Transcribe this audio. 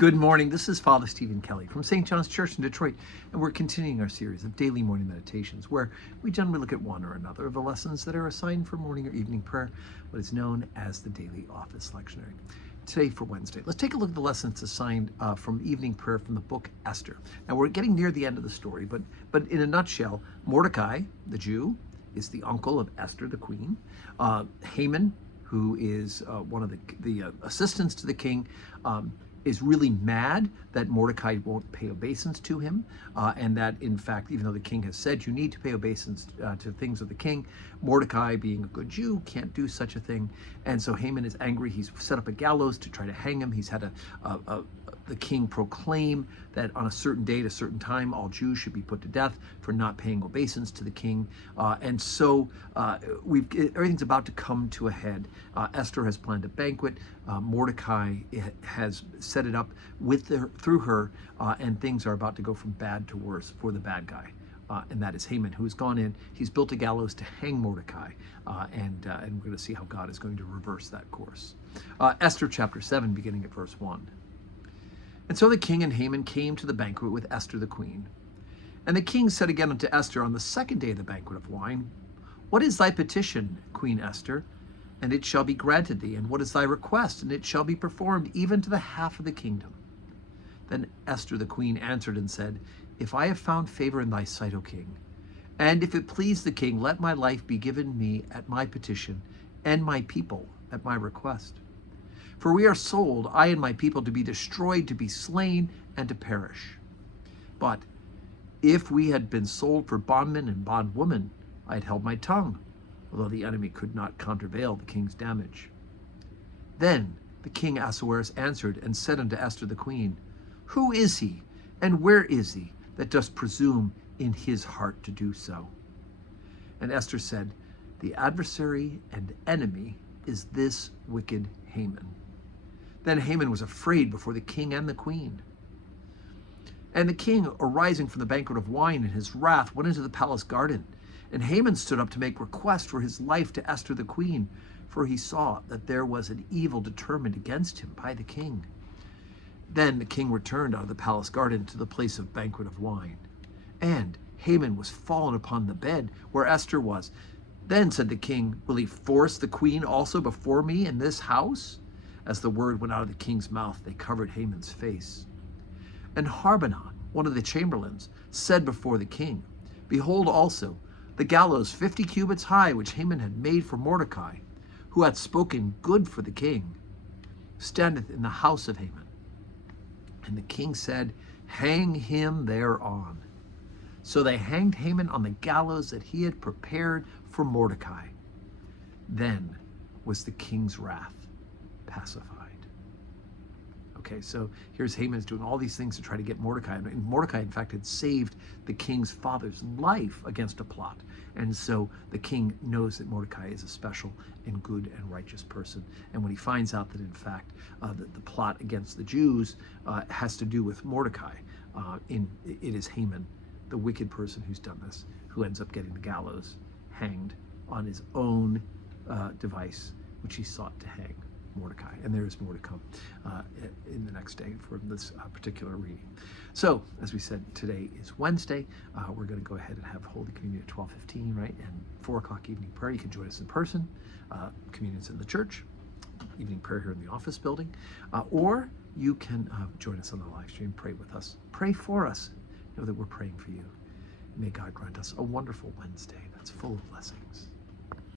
Good morning. This is Father Stephen Kelly from St. John's Church in Detroit, and we're continuing our series of daily morning meditations where we generally look at one or another of the lessons that are assigned for morning or evening prayer, what is known as the daily office lectionary. Today for Wednesday, let's take a look at the lessons assigned from evening prayer from the book Esther. Now we're getting near the end of the story, but in a nutshell, Mordecai, the Jew, is the uncle of Esther, the queen. Haman, who is one of the assistants to the king, is really mad that Mordecai won't pay obeisance to him, and that in fact, even though the king has said you need to pay obeisance to things of the king, Mordecai, being a good Jew, can't do such a thing. And so Haman is angry. He's set up a gallows to try to hang him. He's had the king proclaim that on a certain date, a certain time, all Jews should be put to death for not paying obeisance to the king. And so everything's about to come to a head. Esther has planned a banquet. Mordecai has set it up through her, and things are about to go from bad to worse for the bad guy. And that is Haman, who has gone in. He's built a gallows to hang Mordecai, and we're going to see how God is going to reverse that course. Esther chapter 7, beginning at verse 1. And so the king and Haman came to the banquet with Esther the queen. And the king said again unto Esther on the second day of the banquet of wine, What is thy petition, Queen Esther? And it shall be granted thee. And what is thy request? And it shall be performed even to the half of the kingdom. Then Esther the queen answered and said, If I have found favor in thy sight, O king, and if it please the king, let my life be given me at my petition, and my people at my request. For we are sold, I and my people, to be destroyed, to be slain, and to perish. But if we had been sold for bondmen and bondwomen, I had held my tongue, although the enemy could not countervail the king's damage. Then the king Ahasuerus answered and said unto Esther the queen, Who is he, and where is he, that does presume in his heart to do so? And Esther said, The adversary and enemy is this wicked Haman. Then Haman was afraid before the king and the queen. And the king, arising from the banquet of wine in his wrath, went into the palace garden. And Haman stood up to make request for his life to Esther the queen, for he saw that there was an evil determined against him by the king. Then the king returned out of the palace garden to the place of banquet of wine. And Haman was fallen upon the bed where Esther was. Then said the king, Will he force the queen also before me in this house? As the word went out of the king's mouth, they covered Haman's face. And Harbonah, one of the chamberlains, said before the king, Behold also, the gallows 50 cubits high, which Haman had made for Mordecai, who hath spoken good for the king, standeth in the house of Haman. And the king said, Hang him thereon. So they hanged Haman on the gallows that he had prepared for Mordecai. Then was the king's wrath pacified. Okay, so here's Haman's doing all these things to try to get Mordecai. And Mordecai, in fact, had saved the king's father's life against a plot. And so the king knows that Mordecai is a special and good and righteous person. And when he finds out that, in fact, that the plot against the Jews has to do with Mordecai, it is Haman, the wicked person who's done this, who ends up getting the gallows hanged on his own device, which he sought to hang Mordecai. And there is more to come in the next day for this particular reading. So, as we said, today is Wednesday. We're going to go ahead and have Holy Communion at 12:15, right? And 4 o'clock evening prayer. You can join us in person. Communion's in the church. Evening prayer here in the office building. Or you can join us on the live stream. Pray with us. Pray for us. Know that we're praying for you. May God grant us a wonderful Wednesday that's full of blessings.